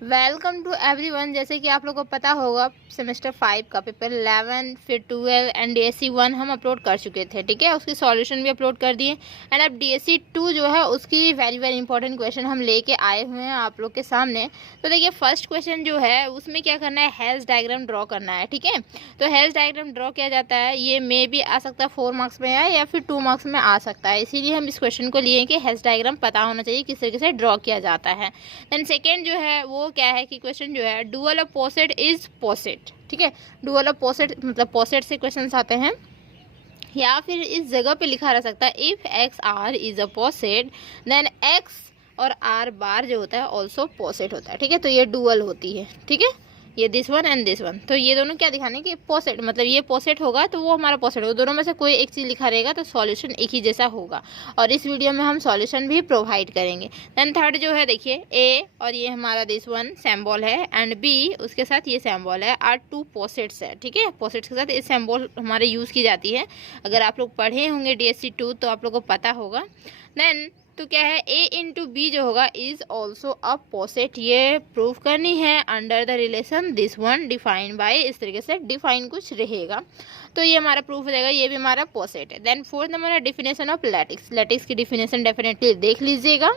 Welcome to everyone. जैसे कि आप लोगों को पता होगा, सेमेस्टर 5 का पेपर 11 फिर 12 एंड डीएससी 1 हम अपलोड कर चुके थे। ठीक है, उसकी सॉल्यूशन भी अपलोड कर दिए एंड अब डीएससी 2 जो है उसकी वेरी वेरी इंपॉर्टेंट क्वेश्चन हम लेके आए हुए हैं आप लोग के सामने। तो देखिए, फर्स्ट क्वेश्चन जो है उसमें क्या करना है, हेल्थ डायग्राम ड्रॉ करना है। ठीक है, तो हेल्थ डायग्राम ड्रॉ किया जाता है, ये मे भी आ सकता है 4 मार्क्स में आए या फिर 2 मार्क्स में आ सकता है, इसीलिए हम इस क्वेश्चन को लिए कि हेल्थ डायग्राम पता होना चाहिए किस तरीके से ड्रॉ किया जाता है। देन सेकेंड जो है वो क्या है कि क्वेश्चन जो है डुअल ऑफ पोसेट इज पोसेट। ठीक है, डुअल ऑफ पोसेट मतलब पोसेट से क्वेश्चंस आते हैं, या फिर इस जगह पे लिखा रह सकता है if x R is a poset then x और आर बार जो होता है ऑल्सो पोसेट होता है। ठीक है, तो ये डुअल होती है। ठीक है, ये this one and this one, तो ये दोनों क्या दिखाने कि पोसेट मतलब ये पोसेट होगा तो वो हमारा पोसेट होगा, दोनों में से कोई एक चीज़ लिखा रहेगा तो सॉल्यूशन एक ही जैसा होगा, और इस वीडियो में हम सॉल्यूशन भी प्रोवाइड करेंगे। देन थर्ड जो है देखिए, ए और ये हमारा दिस वन सैम्बॉल है एंड बी उसके साथ ये सैम्बॉल है, आर टू पोसेट्स है। ठीक है, पोसेट्स के साथ ये सैम्बॉल हमारे यूज़ की जाती है। अगर आप लोग पढ़े होंगे डीएससी 2 तो आप लोग को पता होगा। देन तो क्या है, ए इंटू बी जो होगा इज ऑल्सो अ पोसेट, ये प्रूव करनी है under the relation this one define by, इस तरीके से डिफाइन कुछ रहेगा तो ये हमारा प्रूफ हो जाएगा, ये भी हमारा पोसेट है। देन फोर्थ नंबर है डिफिनेशन ऑफ लैटिक्स। लैटिक्स की डिफिनेशन डेफिनेटली देख लीजिएगा।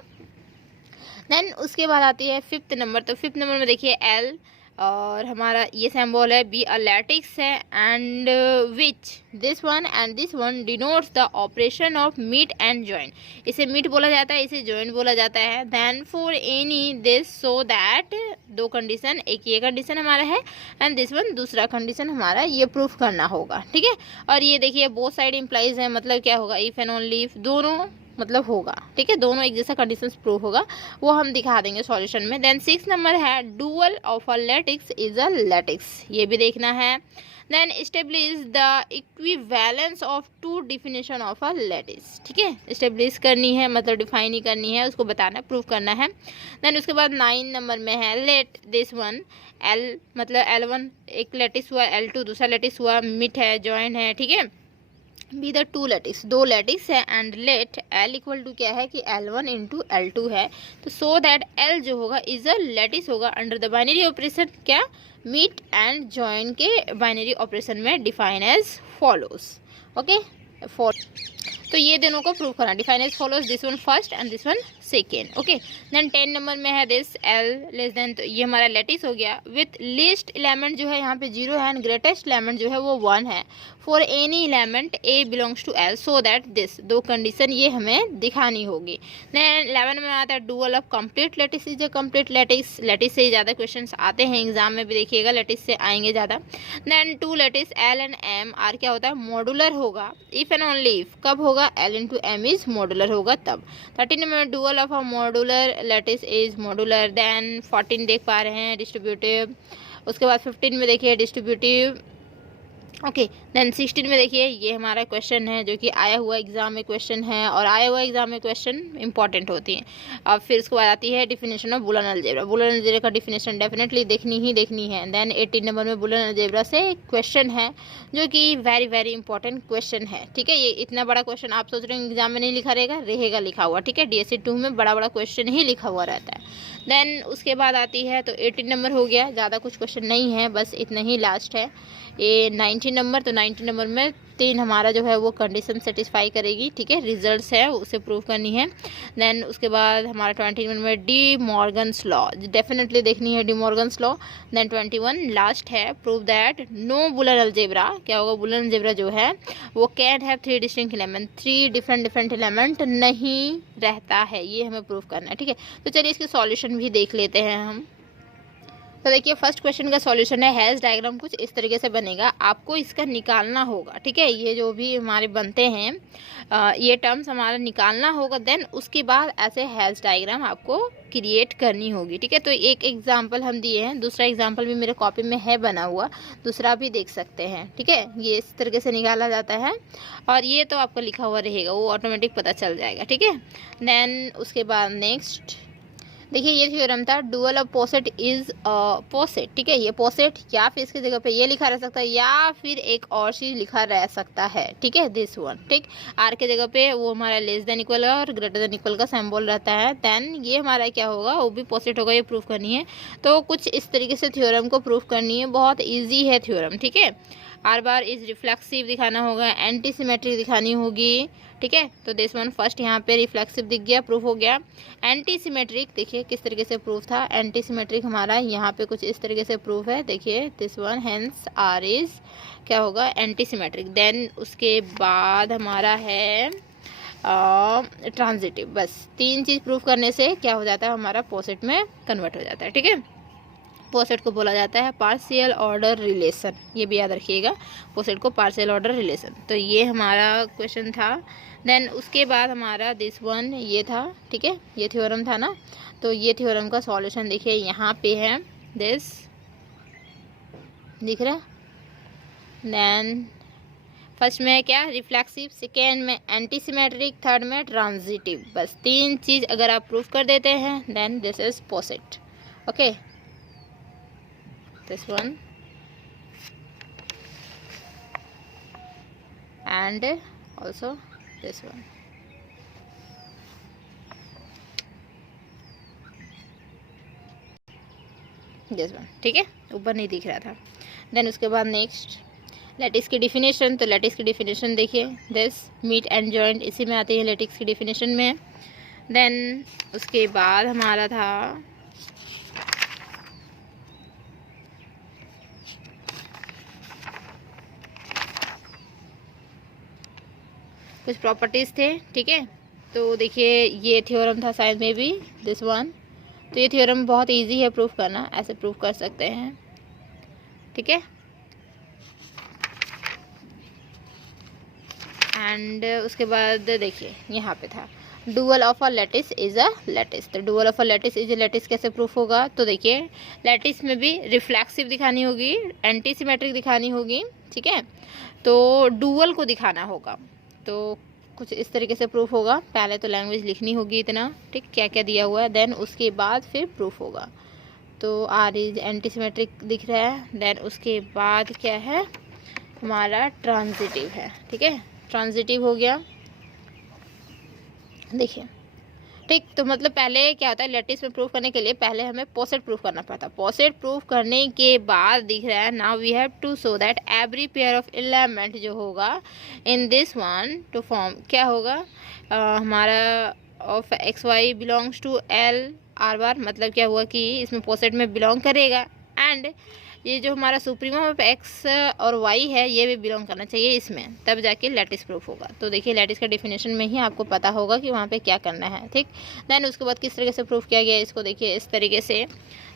देन उसके बाद आती है फिफ्थ नंबर, तो फिफ्थ नंबर में देखिए एल और हमारा ये सिंबल है बी, अ लैटिक्स है and which this one and this one denotes the operation of meet and join. इसे मीट बोला जाता है, इसे जॉइन बोला जाता है। Then for any this so that, दो कंडीशन, एक ये कंडीशन हमारा है एंड दिस वन दूसरा कंडीशन हमारा, ये प्रूफ करना होगा। ठीक है, और ये देखिए बोथ साइड इम्प्लाइज है, मतलब क्या होगा, इफ एंड ओनली इफ दोनों मतलब होगा। ठीक है, दोनों एक जैसा कंडीशंस प्रूव होगा, वो हम दिखा देंगे सॉल्यूशन में। देन 6 नंबर है dual of a lattice is a lattice, ये भी देखना है। Then establish the equivalence of two definition of a lattice. ठीक है, एस्टेब्लिश करनी है मतलब डिफाइन ही करनी है, उसको बताना प्रूव करना है। देन उसके बाद 9 नंबर में है लेट दिस वन एल मतलब L1 एक लैटिस हुआ, L2 दूसरा लैटिस हुआ, मिट है, जॉइन है। ठीक है, बी द टू लैटिक्स, दो लैटिक्स है and let L equal to क्या है कि L1 इंटू L2 है, तो सो दैट एल जो होगा इज अ लैटिस होगा अंडर द बाइनरी ऑपरेशन, क्या मीट एंड जॉइन के बाइनरी ऑपरेशन में डिफाइन एज फॉलोज। ओके, फॉर तो ये दोनों को प्रूव करना, define as follows this one first and this one second. Okay, then 10 number में है दिस एल लेस देन, तो ये हमारा लैटिस हो गया विथ लीस्ट एलिमेंट जो है यहाँ पे 0 है एंड ग्रेटेस्ट एलिमेंट जो है वो 1 है for any element A belongs to L so that this, दो कंडीशन ये हमें दिखानी होगी। देन 11 में आता है dual of complete lattice is a complete lattice. Lattice से ज़्यादा क्वेश्चन आते हैं एग्जाम में भी, देखिएगा लैटिस से आएंगे ज़्यादा। Then two lattice L and M are क्या होता है, मॉडुलर होगा, इफ एंड ओनली इफ कब होगा, L into M is modular होगा तब। 13 में dual of a modular lattice is modular. Then 14 देख पा रहे हैं डिस्ट्रीब्यूटिव, उसके बाद 15 में देखिए डिस्ट्रीब्यूटिव। ओके, देन 16 में देखिए ये हमारा क्वेश्चन है जो कि आया हुआ एग्जाम में क्वेश्चन है, और आया हुआ एग्जाम में क्वेश्चन इंपॉर्टेंट होती है। अब फिर उसके बाद आती है definition of Bulan algebra. Bulan algebra का डिफिनेशन डेफिनेटली देखनी है। देन 18 नंबर में बुलन अलजेब्रा से क्वेश्चन है जो कि वेरी वेरी इंपॉर्टेंट क्वेश्चन है। ठीक है, ये इतना बड़ा क्वेश्चन आप सोच रहे हैं एग्जाम में नहीं लिखा रहेगा लिखा हुआ। ठीक है, डीएससी 2 में बड़ा बड़ा क्वेश्चन ही लिखा हुआ रहता है। देन उसके बाद आती है, तो 18 नंबर हो गया, ज़्यादा कुछ क्वेश्चन नहीं है, बस इतना ही लास्ट है। ये 19 नंबर, तो 19 नंबर में 3 हमारा जो है वो कंडीशन सेटिस्फाई करेगी। ठीक है, रिजल्ट्स है उसे प्रूव करनी है। देन उसके बाद हमारा 21 में डी मॉर्गन्स लॉ डेफिनेटली देखनी है, De Morgan's law. Then 21 last है prove that no Boolean algebra, क्या होगा, बुलन अलजेब्रा जो है वो can have 3 distinct element, 3 different element नहीं रहता है, ये हमें प्रूव करना है। ठीक है, तो चलिए इसके सॉल्यूशन भी देख लेते हैं हम। तो देखिए फर्स्ट क्वेश्चन का सॉल्यूशन है हेल्थ डायग्राम कुछ इस तरीके से बनेगा, आपको इसका निकालना होगा। ठीक है, ये जो भी हमारे बनते हैं ये टर्म्स हमारा निकालना होगा। देन उसके बाद ऐसे हेल्थ डायग्राम आपको क्रिएट करनी होगी। ठीक है, तो एक एग्जांपल हम दिए हैं, दूसरा एग्जांपल भी मेरे कॉपी में है बना हुआ, दूसरा भी देख सकते हैं। ठीक है, ये इस तरीके से निकाला जाता है और ये तो आपको लिखा हुआ रहेगा, वो ऑटोमेटिक पता चल जाएगा। ठीक है, देन उसके बाद नेक्स्ट देखिए ये थ्योरम था डुअल ऑफ पोसेट इज पोसेट, ठीक है, ये पोसेट या फिर इसकी जगह पे ये लिखा रह सकता है या फिर एक और चीज लिखा रह सकता है, ठीक है, दिस वन, ठीक। आर के जगह पे वो हमारा लेस देन इक्वल और ग्रेटर देन इक्वल का सिंबल रहता है, देन ये हमारा क्या होगा, वो भी पोसेट होगा, ये प्रूफ करनी है। तो कुछ इस तरीके से थ्योरम को प्रूफ करनी है, बहुत ईजी है थ्योरम, ठीक है। आर बार इज रिफ्लेक्सिव दिखाना होगा, एंटी सिमेट्रिक दिखानी होगी, ठीक है। तो दिस वन फर्स्ट यहाँ पे रिफ्लेक्सिव दिख गया, प्रूफ हो गया। एंटी सिमेट्रिक देखिए किस तरीके से प्रूफ था, एंटी सिमेट्रिक हमारा यहाँ पे कुछ इस तरीके से प्रूफ है, देखिए this one, hence R is क्या होगा, एंटी सिमेट्रिक। देन उसके बाद हमारा है ट्रांजिटिव। बस 3 चीज़ प्रूफ करने से क्या हो जाता है, हमारा पोसेट में कन्वर्ट हो जाता है, ठीक है। पोसेट को बोला जाता है पार्शियल ऑर्डर रिलेशन, ये भी याद रखिएगा, पोसेट को पार्शियल ऑर्डर रिलेशन। तो ये हमारा क्वेश्चन था। देन उसके बाद हमारा दिस वन ये था, ठीक है, ये थ्योरम था ना। तो ये थ्योरम का सॉल्यूशन देखिए यहाँ पे है, दिस दिख रहा। देन फर्स्ट में क्या, रिफ्लेक्सिव, सेकेंड में एंटी सिमेट्रिक, थर्ड में ट्रांजिटिव। बस 3 चीज़ अगर आप प्रूफ कर देते हैं then this is poset, okay. this one and also this one, this one, ठीक है, ऊपर नहीं दिख रहा था। देन उसके बाद नेक्स्ट लैटिस की डिफिनेशन। तो लैटिस की डिफिनेशन देखिए, दिस मीट एंड जॉइंट इसी में आती है लैटिस की डिफिनेशन में। देन उसके बाद हमारा था कुछ प्रॉपर्टीज़ थे, ठीक है। तो देखिए ये थ्योरम था शायद में भी दिस वन। तो ये थ्योरम बहुत इजी है प्रूफ करना, ऐसे प्रूफ कर सकते हैं, ठीक है। एंड उसके बाद देखिए यहाँ पे था dual of a lattice is a lattice. तो dual of a lattice is a lattice कैसे प्रूफ होगा, तो देखिए लैटिस में भी रिफ्लेक्सिव दिखानी होगी, एंटी सिमेट्रिक दिखानी होगी, ठीक है। तो डुअल को दिखाना होगा, तो कुछ इस तरीके से प्रूफ होगा। पहले तो लैंग्वेज लिखनी होगी इतना, ठीक, क्या क्या दिया हुआ है, देन उसके बाद फिर प्रूफ होगा। तो आर इज एंटी सिमेट्रिक दिख रहा है। देन उसके बाद क्या है, हमारा ट्रांजिटिव है, ठीक है, ट्रांजिटिव हो गया, देखिए, ठीक। तो मतलब पहले क्या होता है, लैटिस में प्रूफ करने के लिए पहले हमें पोसेट प्रूफ करना पड़ता। पोसेट प्रूफ करने के बाद दिख रहा है now we have to show that every pair of element जो होगा in this one two form क्या होगा, हमारा of x y belongs to L R bar. मतलब क्या हुआ कि इसमें पोसेट में बिलोंग करेगा, एंड ये जो हमारा सुप्रीमम ऑफ एक्स और वाई है ये भी बिलोंग करना चाहिए इसमें, तब जाके लैटिस प्रूफ होगा। तो देखिए लैटिस का डिफिनेशन में ही आपको पता होगा कि वहाँ पे क्या करना है, ठीक। देन उसके बाद किस तरीके से प्रूफ किया गया इसको देखिए इस तरीके से।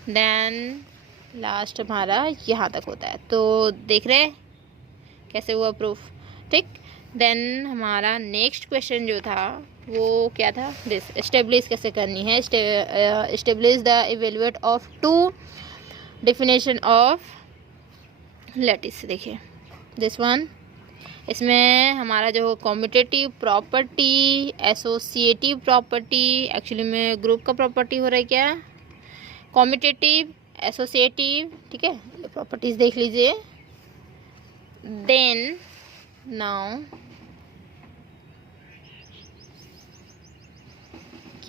देन लास्ट हमारा यहाँ तक होता है, तो देख रहे कैसे हुआ प्रूफ, ठीक। देन हमारा नेक्स्ट क्वेश्चन जो था वो क्या था, दिस एस्टेब्लिश कैसे करनी है, establish the evaluate of 2 definition of lattice. देखिए दिस वन, इसमें हमारा जो commutative property, associative property, actually में ग्रुप का प्रॉपर्टी हो रहा है क्या, कॉम्यूटेटिव, एसोसिएटिव, ठीक है, ये प्रॉपर्टीज देख लीजिए। देन नाउ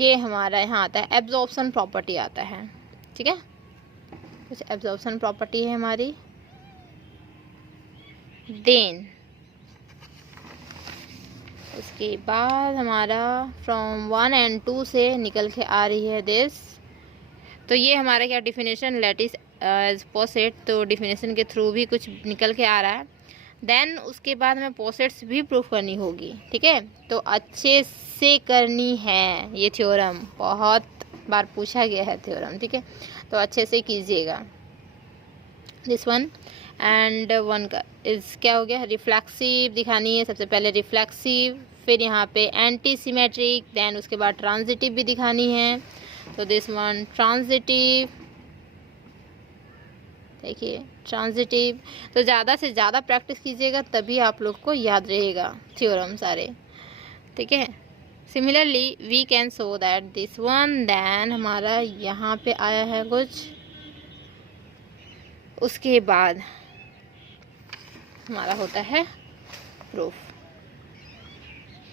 ये हमारा यहाँ आता है एब्जॉर्प्शन प्रॉपर्टी आता है, ठीक है, कुछ एब्जॉर्प्शन प्रॉपर्टी है हमारी। देन उसके बाद हमारा फ्रॉम 1 and 2 से निकल के आ रही है दिस। तो ये हमारा क्या डिफिनेशन लैटिस एज पोसेट, तो डिफिनेशन के थ्रू भी कुछ निकल के आ रहा है। देन उसके बाद हमें पोसेट्स भी प्रूफ करनी होगी, ठीक है। तो अच्छे से करनी है, ये थ्योरम बहुत बार पूछा गया है थ्योरम, ठीक है, तो अच्छे से कीजिएगा। दिस वन एंड वन का इस क्या हो गया, रिफ्लेक्सिव दिखानी है सबसे पहले, रिफ्लेक्सिव, फिर यहाँ पे एंटी सिमेट्रिक, देन उसके बाद ट्रांजिटिव भी दिखानी है। तो दिस वन ट्रांजिटिव, देखिए ट्रांजिटिव। तो ज़्यादा से ज़्यादा प्रैक्टिस कीजिएगा तभी आप लोग को याद रहेगा थ्योरम सारे, ठीक है। Similarly we can show that this one, then हमारा यहाँ पे आया है कुछ, उसके बाद हमारा होता है प्रूफ,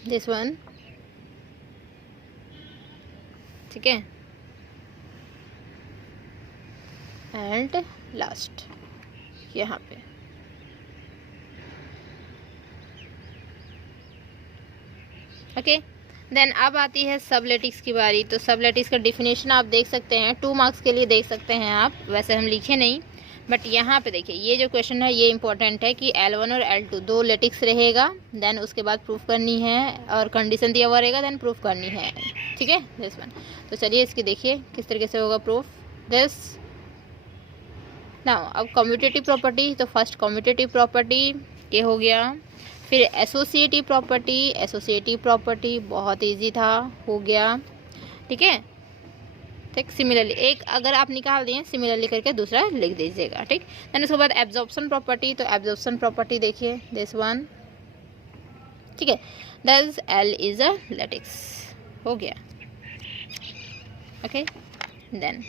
दिस वन, ठीक है, एंड लास्ट यहाँ पे। ओके, देन अब आती है सबलेटिक्स की बारी। तो सबलेटिक्स का डिफिनेशन आप देख सकते हैं, 2 मार्क्स के लिए देख सकते हैं आप, वैसे हम लिखे नहीं, बट यहाँ पे देखिए ये जो क्वेश्चन है ये इंपॉर्टेंट है कि L1 और L2 दो लेटिक्स रहेगा, देन उसके बाद प्रूफ करनी है, और कंडीशन दिया हुआ रहेगा, देन प्रूफ करनी है, ठीक है, दिस वन। तो चलिए इसकी देखिए किस तरीके से होगा प्रूफ, दिस नाउ। अब कम्यूटेटिव प्रॉपर्टी, तो फर्स्ट कम्यूटेटिव प्रॉपर्टी ये हो गया, फिर एसोसिएटिव प्रॉपर्टी, एसोसिएटिव प्रॉपर्टी बहुत इजी था, हो गया, ठीक है, ठीक। सिमिलरली एक अगर आप निकाल दिए सिमिलरली करके दूसरा लिख दीजिएगा, ठीक। देन उसके बाद एब्जॉर्प्शन प्रॉपर्टी, तो एब्जॉर्प्शन प्रॉपर्टी देखिए दिस वन, ठीक है, that L is a latex, हो गया, ओके। देन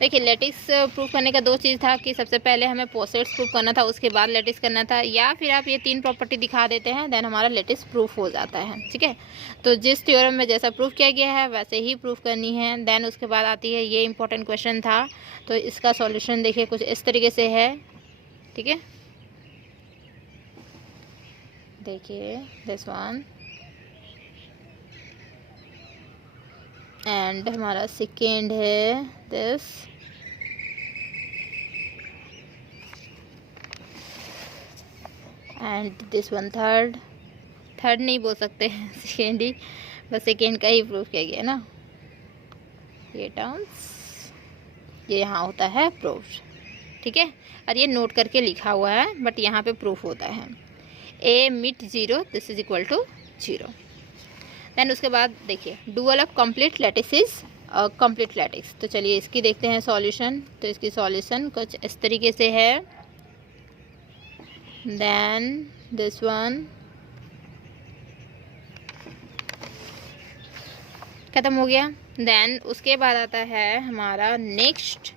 देखिए लेटिक्स प्रूफ करने का 2 चीज़ था कि सबसे पहले हमें पोसेट्स प्रूफ करना था, उसके बाद लेटिक्स करना था, या फिर आप ये 3 प्रॉपर्टी दिखा देते हैं, देन हमारा लेटिक्स प्रूफ हो जाता है, ठीक है। तो जिस थ्योरम में जैसा प्रूफ किया गया है वैसे ही प्रूफ करनी है। देन उसके बाद आती है, ये इंपॉर्टेंट क्वेश्चन था, तो इसका सॉल्यूशन देखिए कुछ इस तरीके से है, ठीक है, देखिए दिस वन, एंड हमारा सेकेंड है this, and this one third नहीं बोल सकते हैं, सेकेंड ही, बस सेकेंड का ही प्रूफ किया गया ना, ये टर्म्स, ये यहाँ होता है प्रूफ, ठीक है, और ये नोट करके लिखा हुआ है, बट यहाँ पे प्रूफ होता है, a meet 0 this is equal to 0। Then उसके बाद देखिए dual of complete lattice is complete lattice. तो चलिए इसकी देखते हैं सॉल्यूशन। तो इसकी सॉल्यूशन कुछ इस तरीके से है, देन दिस वन खत्म हो गया। देन उसके बाद आता है हमारा नेक्स्ट,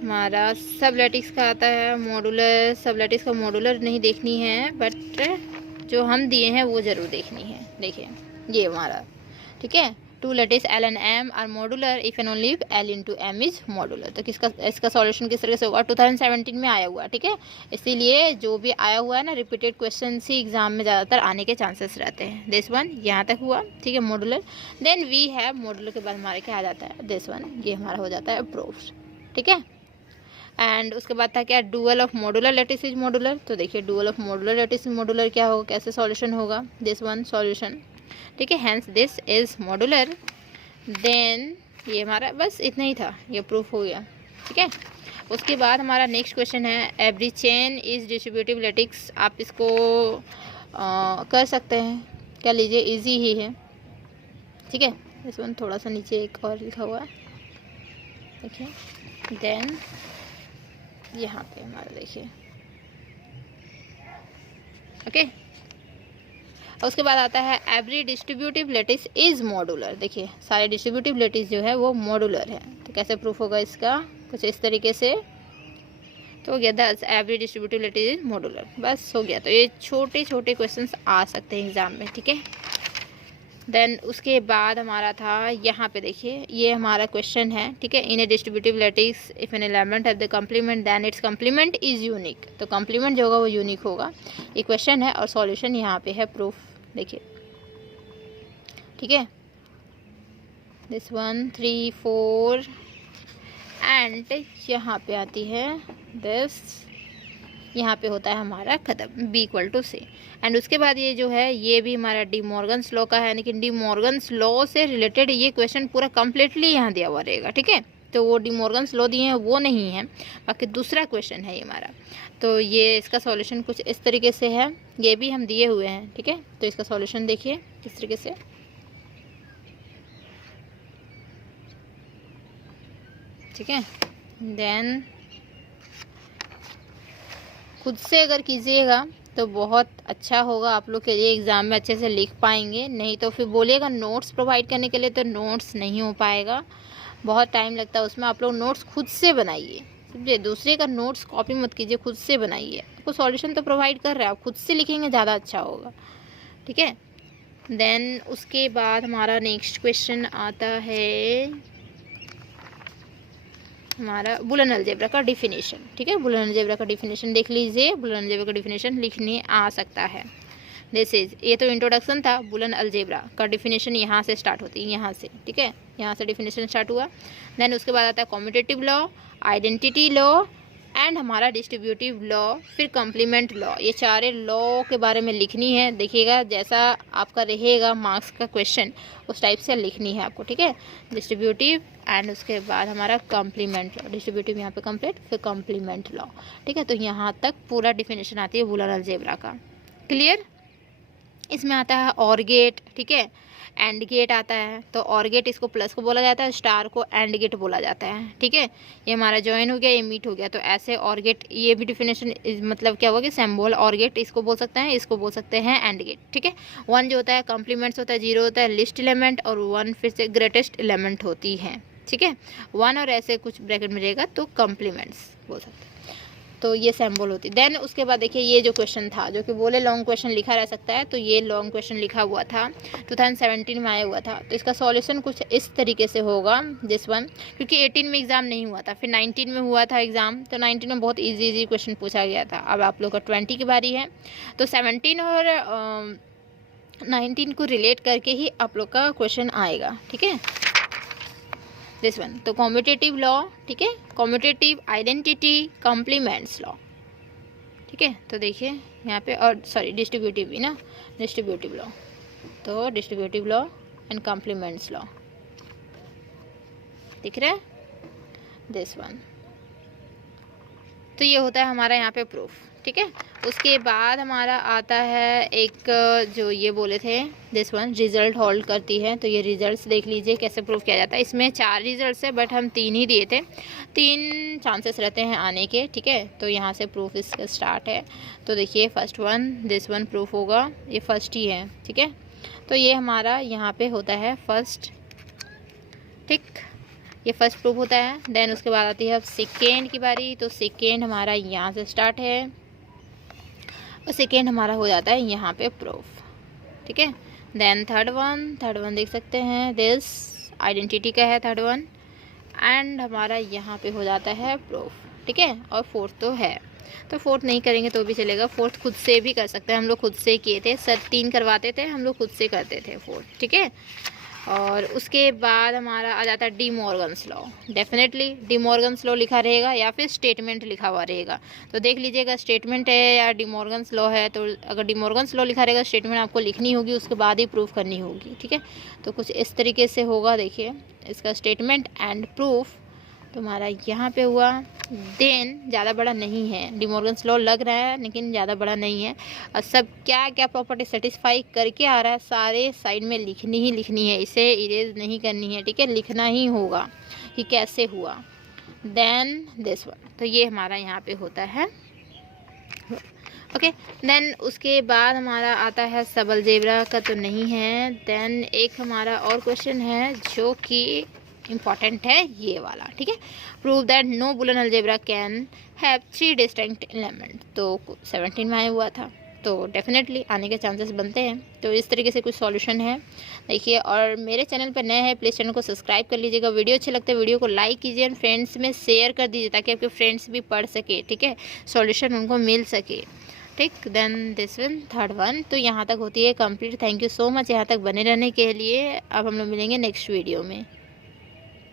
हमारा सब लैटिक्स का आता है मॉडुलर। सब लैटिक्स का मॉडुलर नहीं देखनी है, बट जो हम दिए हैं वो ज़रूर देखनी है। देखिए ये हमारा, ठीक है, 2 lattice L and M are modular if and only L into M is modular. तो किसका इसका सॉल्यूशन किस तरह से होगा, 2017 में आया हुआ, ठीक है, इसीलिए जो भी आया हुआ है ना रिपीटेड क्वेश्चन ही एग्जाम में ज़्यादातर आने के चांसेस रहते हैं। दिस वन यहाँ तक हुआ, ठीक है, मॉडुलर। देन वी है मॉडुलर के बाद हमारे क्या आ जाता है, दिस वन, ये हमारा हो जाता है प्रूफ, ठीक है। एंड उसके बाद था क्या, dual of modular lattice is modular. तो देखिए dual of modular lattice is modular क्या होगा, कैसे सॉल्यूशन होगा, दिस वन सॉल्यूशन, ठीक है, hence this is modular. Then ये हमारा बस इतना ही था, ये प्रूफ हो गया, ठीक है। उसके बाद हमारा नेक्स्ट क्वेश्चन है every chain is distributive lattice. आप इसको कर सकते हैं, क्या लीजिए, इजी ही है, ठीक है। इस वन थोड़ा सा नीचे एक और लिखा हुआ है, देखिए। देन यहाँ पे हमारा देखिए, ओके। उसके बाद आता है every distributive lattice is modular. देखिए सारे डिस्ट्रीब्यूटिव लैटिस जो है वो मॉडुलर है। तो कैसे प्रूफ होगा इसका, कुछ इस तरीके से। तो हो गया दस every distributive lattice is modular, बस हो गया। तो ये छोटे छोटे क्वेश्चंस आ सकते हैं एग्जाम में, ठीक है। देन उसके बाद हमारा था यहाँ पे देखिए, ये हमारा क्वेश्चन है, ठीक है, in a distributive lattice if an element have the complement then it's complement is unique. तो कंप्लीमेंट जो होगा वो यूनिक होगा, ये क्वेश्चन है। और सॉल्यूशन यहाँ पे है प्रूफ, देखिए, ठीक है, दिस 1 3 4 एंड यहाँ पे आती है दिस, यहाँ पे होता है हमारा खत्म, b equal to c. And उसके बाद ये जो है ये भी हमारा डी मॉर्गन्स लॉ का है, लेकिन डी मॉर्गन्स लॉ से रिलेटेड ये क्वेश्चन पूरा कम्प्लीटली यहाँ दिया हुआ रहेगा, ठीक है। तो वो डी मॉर्गन्स लॉ दिए हैं वो नहीं है, बाकी दूसरा क्वेश्चन है ये हमारा। तो ये इसका सॉल्यूशन कुछ इस तरीके से है, ये भी हम दिए हुए हैं, ठीक है। तो इसका सॉल्यूशन देखिए किस तरीके से, ठीक है। देन खुद से अगर कीजिएगा तो बहुत अच्छा होगा, आप लोग के लिए एग्ज़ाम में अच्छे से लिख पाएंगे। नहीं तो फिर बोलिएगा नोट्स प्रोवाइड करने के लिए, तो नोट्स नहीं हो पाएगा, बहुत टाइम लगता है उसमें। आप लोग नोट्स खुद से बनाइए, समझे, दूसरे का नोट्स कॉपी मत कीजिए, खुद से बनाइए। आपको सॉल्यूशन तो प्रोवाइड कर रहे हैं, आप खुद से लिखेंगे ज़्यादा अच्छा होगा, ठीक है। देन उसके बाद हमारा नेक्स्ट क्वेश्चन आता है हमारा बुलियन अलजेब्रा का डिफिनेशन, ठीक है। बुलियन अलजेब्रा का डिफिनेशन देख लीजिए, बुलियन अलजेब्रा का डिफिनेशन लिखने आ सकता है। दिस इज, ये तो इंट्रोडक्शन था, बुलियन अलजेब्रा का डिफिनेशन यहाँ से स्टार्ट होती है, यहाँ से, ठीक है, यहाँ से डिफिनेशन स्टार्ट हुआ। देन उसके बाद आता है commutative law, identity law and हमारा डिस्ट्रीब्यूटिव लॉ, फिर कॉम्प्लीमेंट लॉ। ये सारे लॉ के बारे में लिखनी है, देखिएगा जैसा आपका रहेगा मार्क्स का क्वेश्चन उस टाइप से लिखनी है आपको, ठीक है। डिस्ट्रीब्यूटिव एंड उसके बाद हमारा कॉम्प्लीमेंट लॉ, डिस्ट्रीब्यूटिव यहाँ पे कंप्लीट, फिर कॉम्प्लीमेंट लॉ, ठीक है। तो यहाँ तक पूरा डिफिनेशन आती है बुलियन अलजेब्रा का, क्लियर। इसमें आता है और गेट, ठीक है, एंड गेट आता है। तो और गेट इसको प्लस को बोला जाता है, स्टार को एंड गेट बोला जाता है, ठीक है। ये हमारा जॉइन हो गया, ये मीट हो गया, तो ऐसे और गेट, ये भी डिफिनेशन मतलब क्या होगा कि सिंबल और गेट इसको बोल सकते हैं, इसको बोल सकते हैं एंड गेट, ठीक है। 1 जो होता है कॉम्प्लीमेंट्स होता है, 0 होता है लिस्ट एलिमेंट, और 1 फिर से ग्रेटेस्ट एलिमेंट होती है, ठीक है। 1 और ऐसे कुछ ब्रैकेट में रहेगा तो कॉम्प्लीमेंट्स बोल सकते हैं, तो ये सिंबल होती। देन उसके बाद देखिए ये जो क्वेश्चन था, जो कि बोले लॉन्ग क्वेश्चन लिखा रह सकता है, तो ये लॉन्ग क्वेश्चन लिखा हुआ था, 2017 में आया हुआ था। तो इसका सॉल्यूशन कुछ इस तरीके से होगा, दिस वन, क्योंकि 18 में एग्जाम नहीं हुआ था, फिर 19 में हुआ था एग्जाम, तो 19 में बहुत इजी क्वेश्चन पूछा गया था। अब आप लोग का 20 की बारी है, तो 17 और 19 को रिलेट करके ही आप लोग का क्वेश्चन आएगा, ठीक है, दिस वन। तो कॉम्यूटेटिव लॉ, ठीक है, कॉम्यूटेटिव, आइडेंटिटी, कॉम्प्लीमेंट्स लॉ, ठीक है। तो देखिए यहाँ पे, और सॉरी डिस्ट्रीब्यूटिव भी ना, डिस्ट्रीब्यूटिव लॉ, तो distributive law and complements law दिख रहा है, दिस वन। तो ये होता है हमारा यहाँ पे प्रूफ, ठीक है। उसके बाद हमारा आता है एक जो ये बोले थे, दिस वन, रिजल्ट होल्ड करती है। तो ये रिजल्ट्स देख लीजिए कैसे प्रूफ किया जाता है। इसमें 4 रिजल्ट्स है, बट हम 3 ही दिए थे, 3 चांसेस रहते हैं आने के, ठीक है। तो यहाँ से प्रूफ इसका स्टार्ट है। तो देखिए first one, this one proof होगा, ये फर्स्ट ही है, ठीक है। तो ये हमारा यहाँ पे होता है फर्स्ट, ठीक, ये फर्स्ट प्रूफ होता है। देन उसके बाद आती है अब सेकेंड की बारी, तो सेकेंड हमारा यहाँ से स्टार्ट है, और सेकेंड हमारा हो जाता है यहाँ पे प्रूफ, ठीक है। देन थर्ड वन देख सकते हैं, दिस आइडेंटिटी का है थर्ड वन, एंड हमारा यहाँ पे हो जाता है प्रूफ, ठीक है। और फोर्थ तो है, तो फोर्थ नहीं करेंगे तो भी चलेगा, फोर्थ खुद से भी कर सकते हैं, हम लोग खुद से किए थे, सर 3 करवाते थे, हम लोग खुद से करते थे फोर्थ, ठीक है। और उसके बाद हमारा आ जाता है De Morgan's law, definitely D Morgan's law लिखा रहेगा या फिर स्टेटमेंट लिखा हुआ रहेगा। तो देख लीजिएगा स्टेटमेंट है या डी मॉर्गन्स लॉ है, तो अगर डी मॉर्गन्स लॉ लिखा रहेगा, स्टेटमेंट आपको लिखनी होगी, उसके बाद ही प्रूफ करनी होगी, ठीक है। तो कुछ इस तरीके से होगा, देखिए इसका स्टेटमेंट एंड प्रूफ तुम्हारा यहाँ पे हुआ। देन ज़्यादा बड़ा नहीं है, डी मॉर्गन्स लॉ लग रहा है लेकिन ज़्यादा बड़ा नहीं है, और सब क्या क्या प्रॉपर्टी सेटिस्फाई करके आ रहा है, सारे साइड में लिखनी ही लिखनी है, इसे इरेज नहीं करनी है, ठीक है, लिखना ही होगा कि कैसे हुआ। देन दिस वन, तो ये हमारा यहाँ पे होता है, ओके। देन उसके बाद हमारा आता है सब अलजेब्रा का तो नहीं है। देन एक हमारा और क्वेश्चन है जो कि इम्पॉर्टेंट है, ये वाला, ठीक है। Prove that no Boolean algebra can have 3 distinct element, तो 17 में आया हुआ था, तो डेफिनेटली आने के चांसेस बनते हैं। तो इस तरीके से कुछ सॉल्यूशन है, देखिए। और मेरे चैनल पर नए हैं, प्लीज़ चैनल को सब्सक्राइब कर लीजिएगा, वीडियो अच्छे लगते हैं वीडियो को लाइक कीजिए और फ्रेंड्स में शेयर कर दीजिए, ताकि आपके फ्रेंड्स भी पढ़ सके, ठीक है, सॉल्यूशन उनको मिल सके, ठीक। Then this one, third one, तो यहाँ तक होती है complete. Thank you so much यहाँ तक बने रहने के लिए। अब हम लोग मिलेंगे नेक्स्ट वीडियो में।